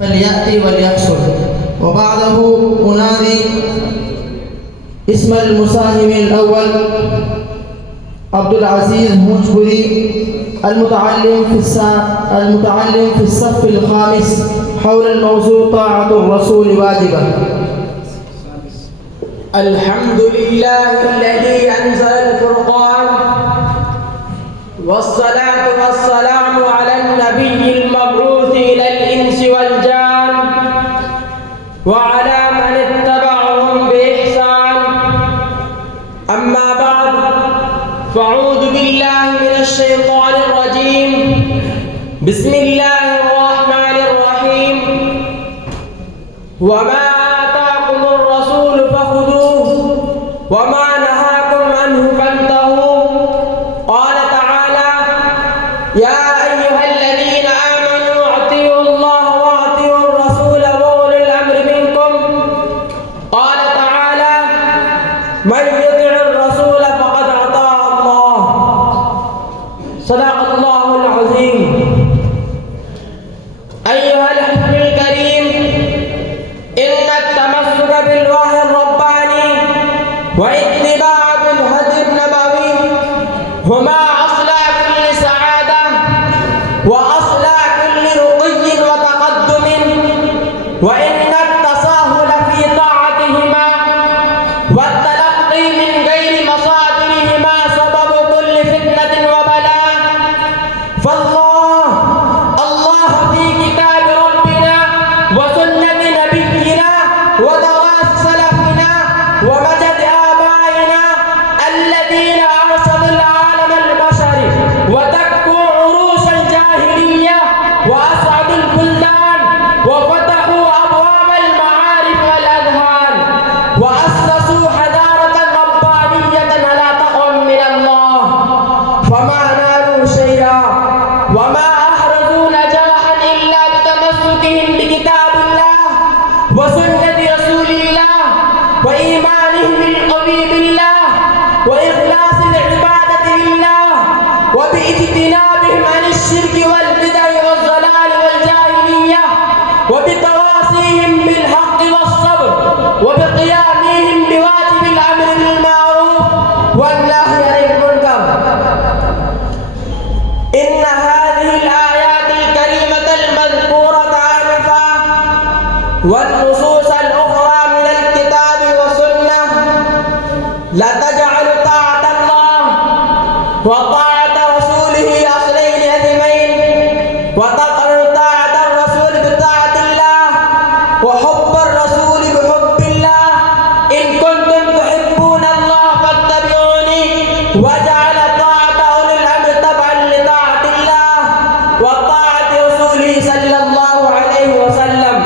فليأتي وليحصل. وبعده أنادي اسم المساهم الأول عبد العزيز مجبري المتعلم في الصف الخامس حول الموضوع طاعة الرسول واجبة. الحمد لله الذي أنزل الفرقان، والصلاة والسلام على النبي المبعوث إلى الإنس والجان وعلى من اتبعهم بإحسان. أما بعد، فأعوذ بالله من الشيطان الرجيم. بسم الله الرحمن الرحيم. وما آتاكم الرسول فخذوه وما نهاكم عنه فانتهوا. قال تعالى: يا أيها الذين آمنوا أطيعوا الله وأطيعوا الرسول وأولي الأمر منكم. قال تعالى: من يطع الرسول فقد أطاع الله. صدق الله العظيم. أيها الحفل الكريم، إن التمسك بالوحي الرباني واتباع بالهدي النبوي هما أصل كل سعادة وأصل كل رقي وتقدم، وإن التساهل في طاعتهما والتلقي من غير مصادرهما سبب كل فتنة وبلاء. فالله في كتاب ربنا وسنة نبينا ودراسة سلفنا ومجد آبائنا الذين أرشدوا العالم البشري ودكوا عروش الجاهلية وأسعدوا البلدان وفتحوا أبواب المعارف والأذهان وأسسوا حضارة ربانية على تقوى من الله، فما نالوا شيئا وما أحرزوا نجاحا إلا بتمسكهم بكتاب الله وسنة رسول الله وإيمانهم القوي بالله وإخلاص العبادة لله وباجتنابهم عن الشرك والبدع والضلال والجاهلية وبتواصيهم بالحق والصبر وبقيامهم بواجب الأمر بالمعروف والنهي عن المنكر. إن هذه الآيات الكريمة المذكورة آنفا والنصوص الأخرى من الكتاب والسنة لا تجعل طاعة الله وطاعة رسوله أصلين عظيمين، وتقرن طاعة الرسول بطاعة الله وحب الرسول بحب الله. إن كنتم تحبون الله فاتبعوني، وجعل طاعة أولي الأمر تبعا لطاعة الله وطاعة رسوله صلى الله عليه وسلم.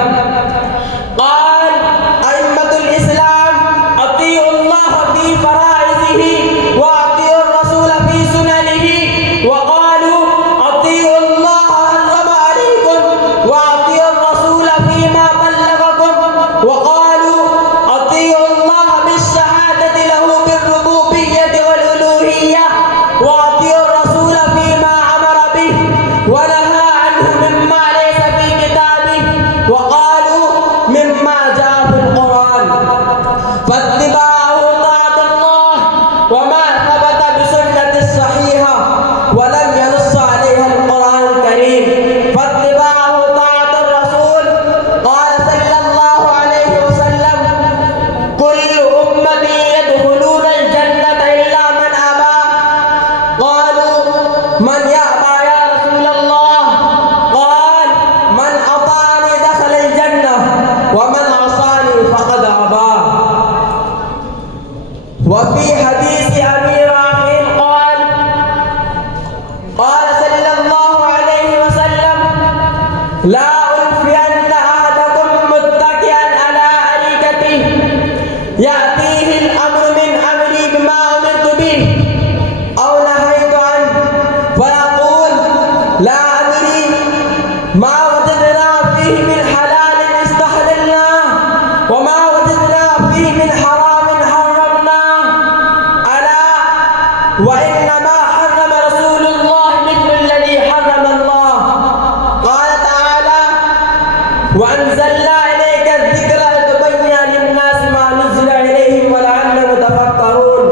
وأنزلنا إليك الذكر لتبين للناس ما نزل إليهم ولعلهم يتفكرون.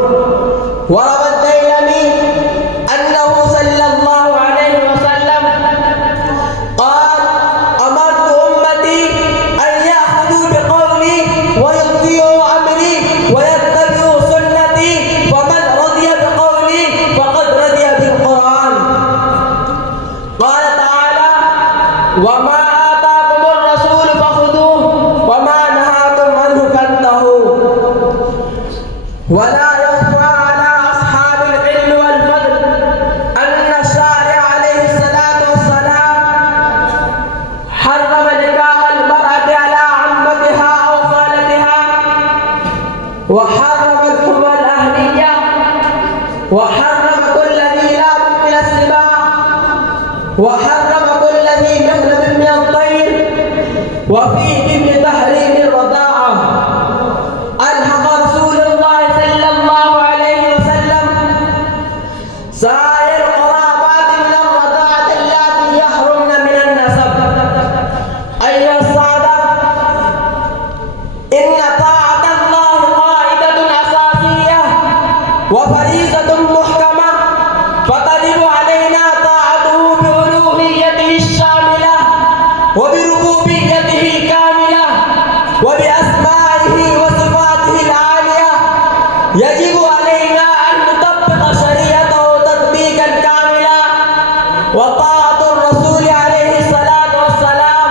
وروى الديلمي أنه صلى الله عليه وسلم قال: أمرت أمتي أن يأخذوا بقولي ويطيعوا أمري ويتبعوا سنتي، فمن رضي بقولي فقد رضي بالقرآن. قال تعالى: وما آتاكم الرسول فخذوه وما نهاكم عنه فانتهوا. ولا يخفى على أصحاب العلم والفضل أن الشارع عليه الصلاة والسلام حرم نكاح المرأة على عمتها أو خالتها، وحرم الخطبة الأهلية، وحرم كل ذي لاب من السباع، وحرم كل ذي مخلب من الطير، وفيه من تحريم الرضاعة. ألحق رسول الله صلى الله عليه وسلم سائر القرابات من الرضاعة التي يحرمن من النسب. أيها السادة، إن طاعة الله قاعدة أساسية وفريضة محكمة، فتجب علينا طاعته بألوهيته الشاملة وبربوبيته الكاملة وبأسمائه وصفاته العالية. يجب علينا أن نطبق شريعته تطبيقا كاملا. وطاعة الرسول عليه الصلاة والسلام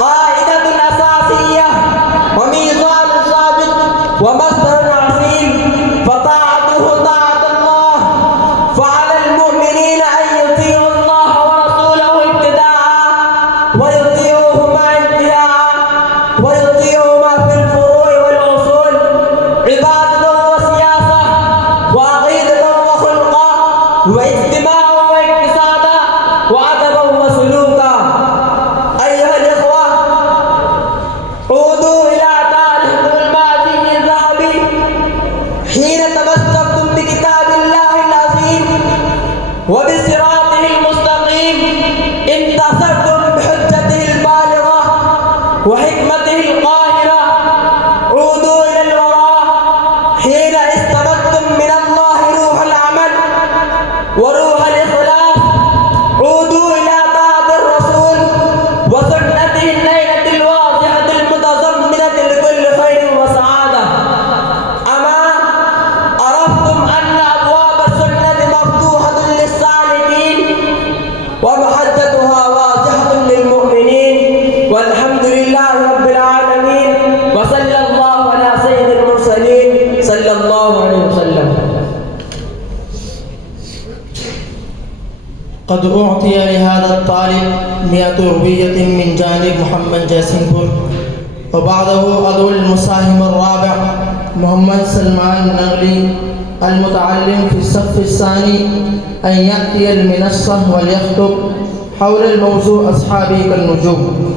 قاعدة أساسية وميزان ثابت ومصدر عظيم، فطاعته طاعة الله. فعلى المؤمنين أن يطيعوا الله ورسوله ابتداء، ويطيعوهما انتهاء، ويطيعهما في الفروع والأصول، عبادة وسياسة، وعقيدة وخلقا، واجتماعا واقتصادا، وأدبا وسلوكا. أيها الإخوة، عودوا إلى تاريخكم الماضي الذهبي حين تمسكتم بكتاب الله العظيم وبصراطه المستقيم، انتصرتم بحجته البالغة وحكمته القاهرة. عودوا إلى الوراء حين استمدتم من الله روح العمل وروح الإخلاص. عودوا إلى طاعة الرسول وسنته النيلة الواضحة المتضمنة لكل خير وسعادة. أما عرفتم أن أبواب السنة مفتوحة للسالكين ومحجتها واضحة للمؤمنين. والحمد لله رب العالمين، وصلى الله على سيد المرسلين صلى الله عليه وسلم. قد أعطي لهذا الطالب 100 روبية من جانب محمد جاسمبور، وبعده عضو المساهم الرابع محمد سلمان النغلي المتعلم في الصف الثاني أن يأتي المنصة وليخطب حول الموضوع أصحابي كالنجوم.